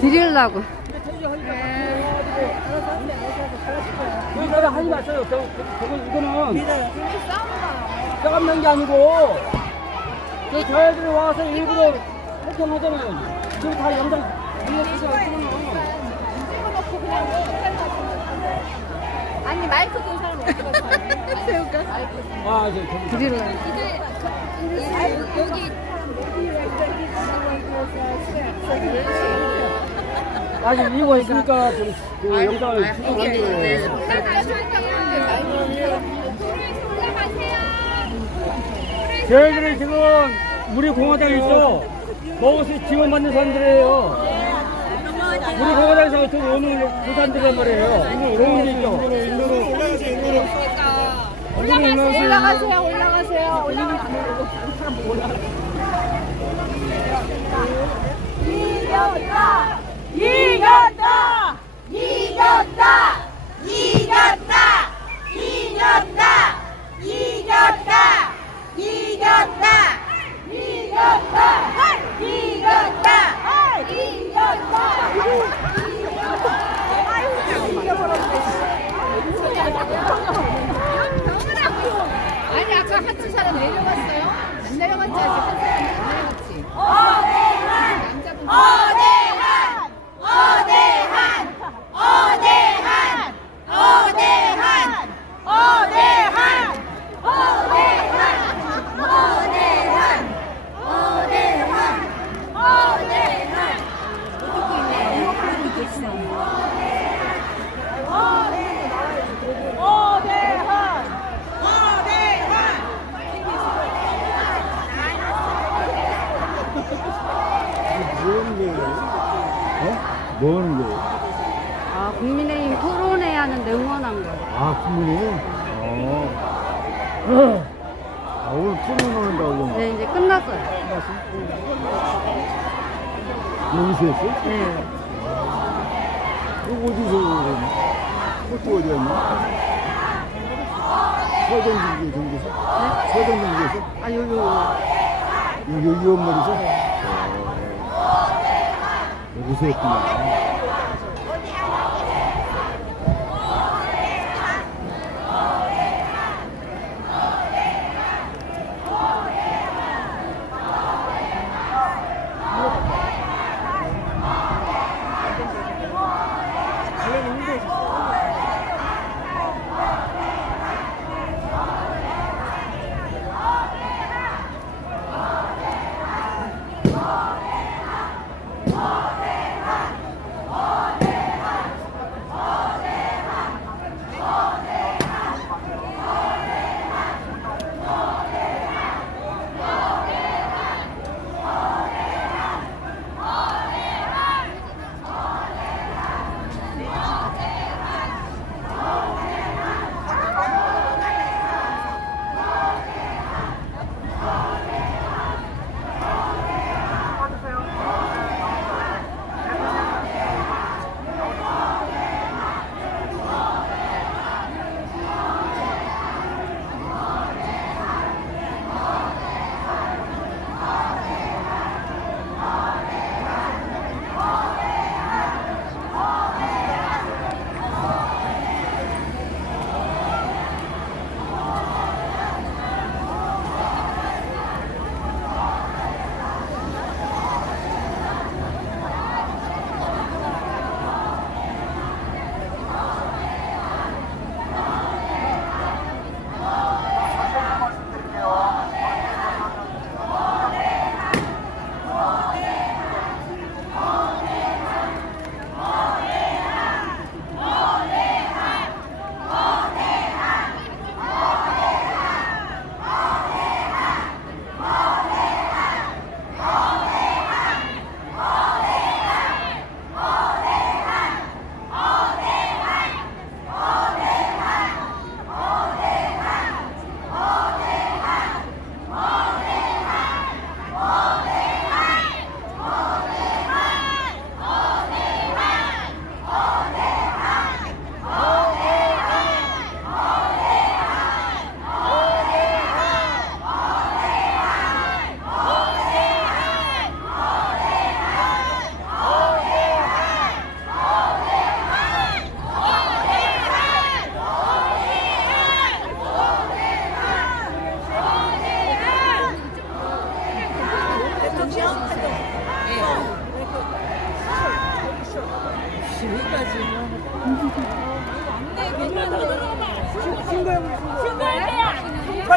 퇴직하니까 왜 저를 하지 마세요. 저, 저, 이거는 싸움 난 게 아니고 저 저희들이 와서 일부러 소통하잖아요. 지금 다 영상 아니 마이크 든 사람? 세울까? 아, 저, 저기. 드리려고. 여기 아직 이유가 있으니까 좀 그 영상을 수정한 거예요. 저희들이 지금 우리 공화당에 있어 먹어서 지원받는 사람들이에요. 우리 공화당에서 돈 오는 그 사람들이란 말이에요. 도움이 있죠. 올라가세요 올라가세요 올라가세요 이겼다 이겼다 이겼다 여기서 했어? 네. 이거 어디서 그러니? 그것도 어디 갔나? 서정중계 경기에서? 서정중계에서? 아, 요, 요, 여기, 여기 옆머리에서? 어. 여기서 했구나.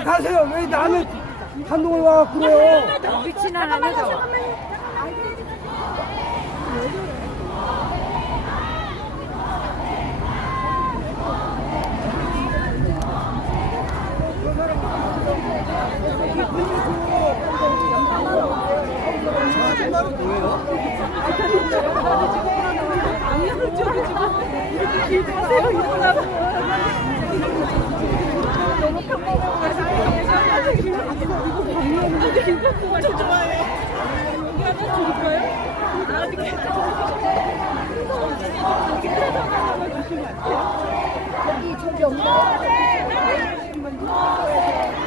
가세요. 왜 남의 한동을 와 그래요? 미친 하나죠? 새우깡, 새우깡. 나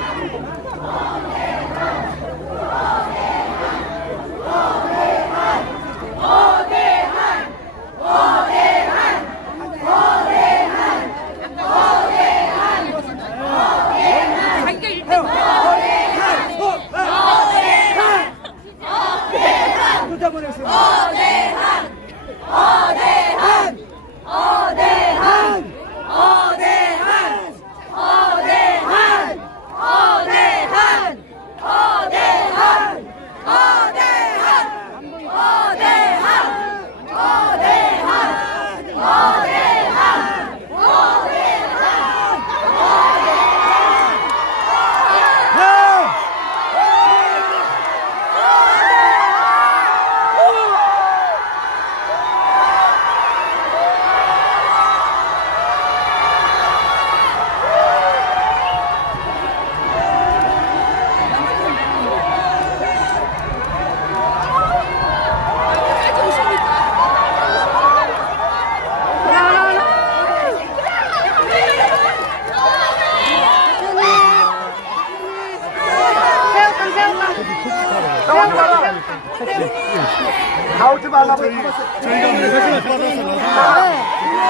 오지 말라고 저희가 회사를 받아서 나서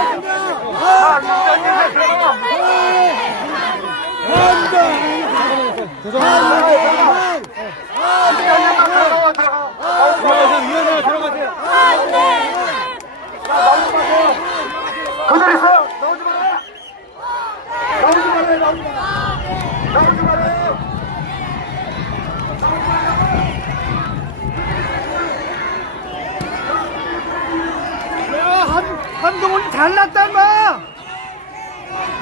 들어가세요. 위원회 들어가세요. 그대로 있어 나오지 마라 나오지 마라 나오지 마라 나오지 마라 한 한동훈이 잘났다 마.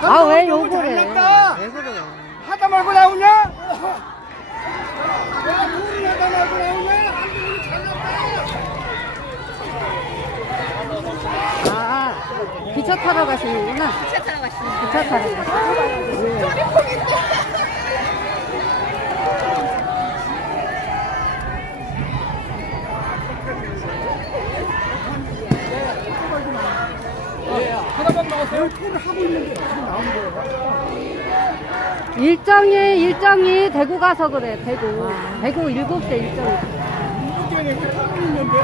아, 왜 욕을 해? 잘났다. 왜 그래요? 하다 말고 나오냐? 내가 돈이 하다 말고 나오냐? 한동훈이 잘났다. 아, 기차 타러 가시는구나. 기차 타러 가시는 기차 타러 가시는 하고 있는데. 일정이, 일정이 대구 가서 그래, 대구. 대구 7시에 일정이 있어. 이때는 하고 있는데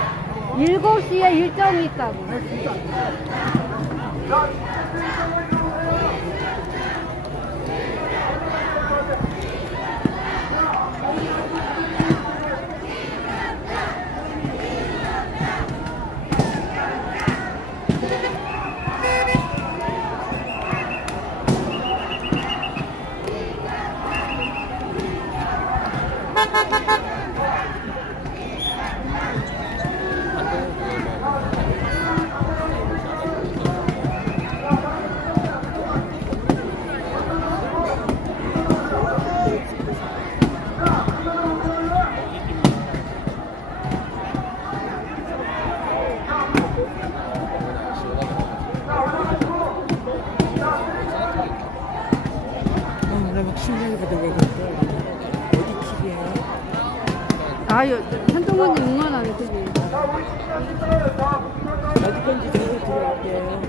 7시에 일정이 있다고. 아 Thank you.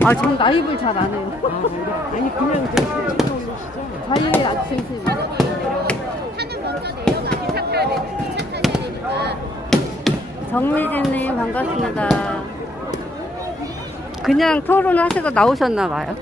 아, 전 나이를 잘 안 해요. 아니, 그냥 자유의 아침이 차는 먼저 내려가 기차 타야 돼. 기차 타야 되니까. 정미진님 반갑습니다. 그냥 토론하시고 나오셨나 봐요.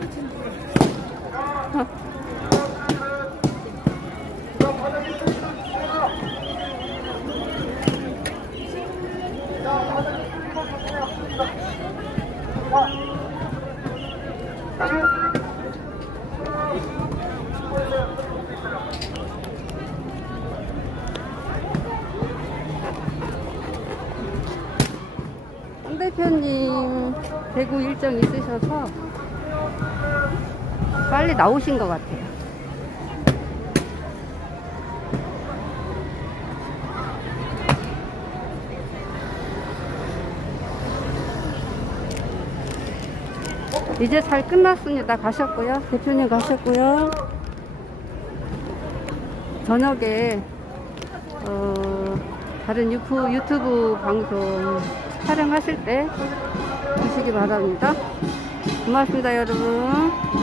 대표님 대구 일정 있으셔서 빨리 나오신 것 같아요. 이제 잘 끝났습니다. 가셨고요. 대표님 가셨고요. 저녁에 어, 다른 유튜브, 유튜브 방송 촬영하실 때 보시기 바랍니다. 고맙습니다, 여러분.